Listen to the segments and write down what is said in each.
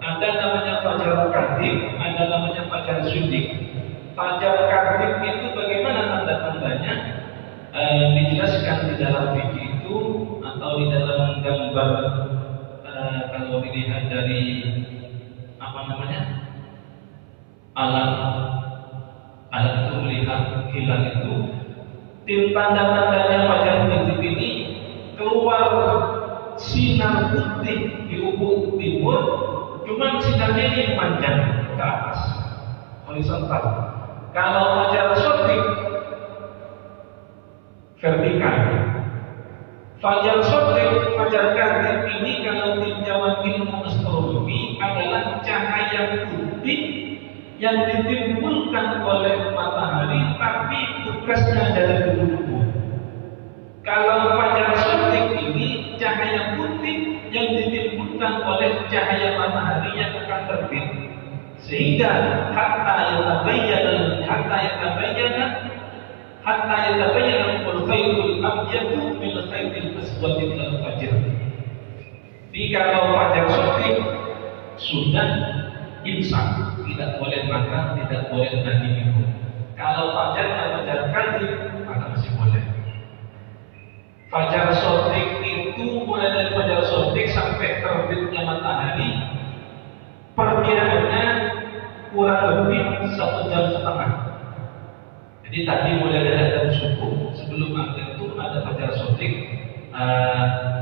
Ada namanya fajar kadhib, ada namanya fajar shiddiq. Fajar kadhib itu bagaimana tanda-tandanya? Dijelaskan di dalam fikih itu atau di dalam gambar, kalau dilihat dari apa namanya, alat itu melihat hilal itu, tanda-tandanya fajar kadhib ini keluar sinar putih di ufuk timur, cuman sinarnya ini panjang ke atas, horizontal. Kalau fajar shiddiq vertikal. Fajar shiddiq, fajar kadhib ini kalau tinjauan ilmu astronomi adalah cahaya putih yang ditimbulkan oleh matahari tapi bekasnya dari debu-debu. Kalau fajar shiddiq ini cahaya putih yang ditimbulkan oleh cahaya matahari yang akan terbit, sehingga hatta yatabayyana al-khaytul abyadu min al-khaytil aswad min al-fajr. Jadi kalau fajar shiddiq sudah imsak, tidak boleh makan, tidak boleh lagi minum. Kalau fajar kadhib maka masih boleh. Fajar shiddiq itu mulai dari fajar shiddiq sampai terbitnya matahari, perkiraannya kurang lebih 1,5 jam. Jadi tadi mulai dari adzan subuh, sebelum adzan itu ada fajar shiddiq,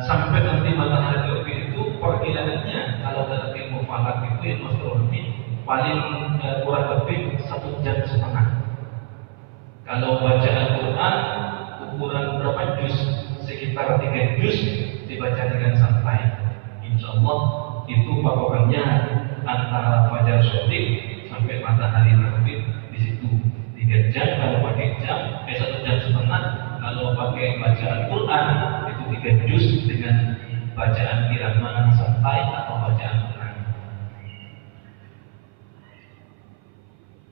sampai nanti matahari terbit itu perkiraannya kalau dalam ilmu falak itu, ilmu astronomi, paling kurang lebih 1,5 jam. Kalau baca Al-Quran ukuran berapa juz? Sekitar 3 juz dibaca dengan santai. Insya Allah itu patokannya antara fajar shiddiq sampai matahari terbit di situ 3 jam. Kalau pakai jam, 1,5 jam. Kalau pakai baca Al-Quran itu 3 juz dengan bacaan irama santai atau bacaan Quran.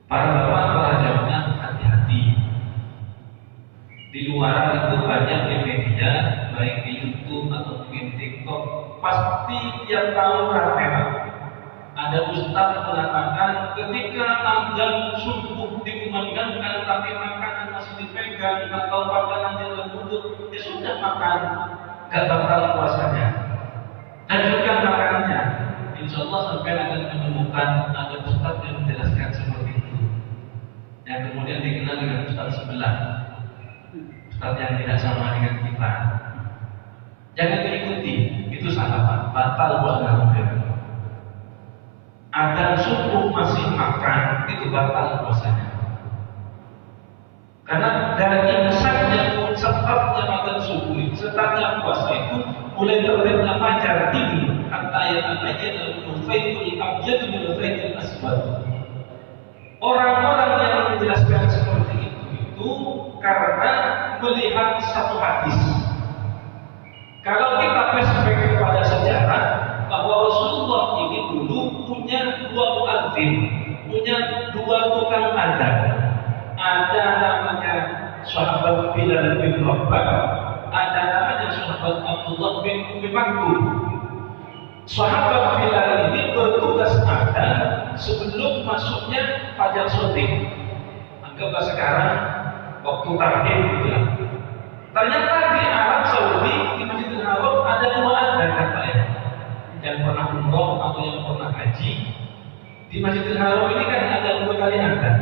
Para bapak, para jamaah, hati-hati. Di luar itu banyak di media, baik di YouTube atau mungkin TikTok, pasti tiap tahun ramai. Ada ustaz mengatakan ketika adzan subuh dikumandangkan tapi makanan masih dipegang atau makanan dalam mulut, ya sudah makan, gak batal puasanya. Lanjutkan makanannya. Insya Allah sampai akan menemukan ada ustaz yang menjelaskan seperti itu, yang kemudian dikenal dengan ustaz sebelah, ustaz yang tidak sama dengan kita. Jangan diikuti, itu salah, batal puasa. Adzan subuh masih makan, itu batal puasanya. Karena dari imsaknya, sebabnya adzan subuh, sebabnya puasa itu mulai terbitnya fajar ini, hatta yatabayyana al-khaytul abyadu min al-khaytil aswad. Orang-orang yang menjelaskan seperti itu karena melihat satu hadis. Kalau kita flashback kepada sejarah, bahwa Rasulullah ini dulu punya 2 muadzin, punya 2 tukang adzan. Ada namanya sahabat Bilal bin Rabah, ada namanya sahabat Abdullah bin Umi Maktum. Sahabat Bilal ini bertugas adzan sebelum masuknya fajar shiddiq. Anggaplah sekarang waktu tarhim gitu ya. Ternyata di Arab Saudi, di Masjidil Haram ada 2 adzan katanya. Yang pernah umroh atau yang pernah haji, di Masjidil Haram ini kan ada 2 kali adzan.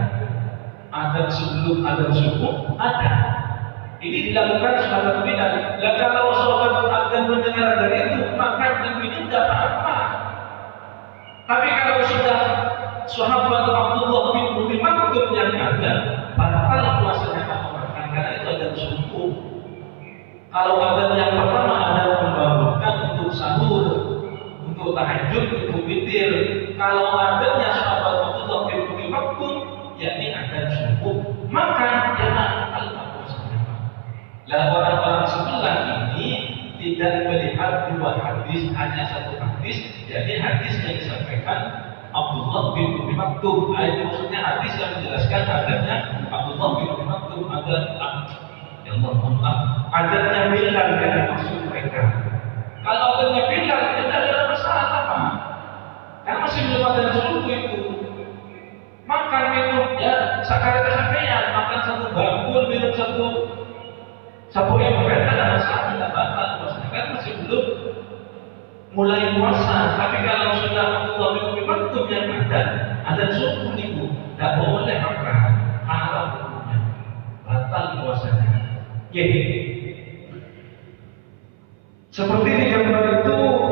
Adzan sebelum adzan subuh ada. Ini dilakukan sahabat Bilal. Dan kalau sahabat adzan mendengar dari itu, maka dan minum tidak apa-apa. Tapi kalau sudah sahabat Abdullah bin Umi Maktum yang adzan, batal puasanya makan, karena itu adzan subuh. Kalau adzan yang pertama ada membangunkan untuk sahur, untuk tahajud, untuk witir. Kalau adanya sahabat Abdullah bin Umi Maktum, yakni adzan subuh, maka ya batal puasanya. Lah orang-orang sebelah ini tidak melihat 2 hadis, hanya 1 hadis. Jadi hadis yang disampaikan Abdullah bin Umi Maktum, maksudnya hadis yang menjelaskan adanya Abdullah bin Umi Maktum, ada ya Allah maaf, adanya Bilal yang dimaksud mereka. Kalau adanya Bilal tidak ada masalah apa? Karena masih belum ada subuh itu, makan minumnya sakar-sakaran, makan satu bakul, minum satu ember, kan ada masalah, tidak batal puasa, kan masih belum mulai puasa. Tapi kalau sudah waktu waktu yang ada subuh itu, tidak boleh makan, haram hukumnya, batal puasanya. Jadi seperti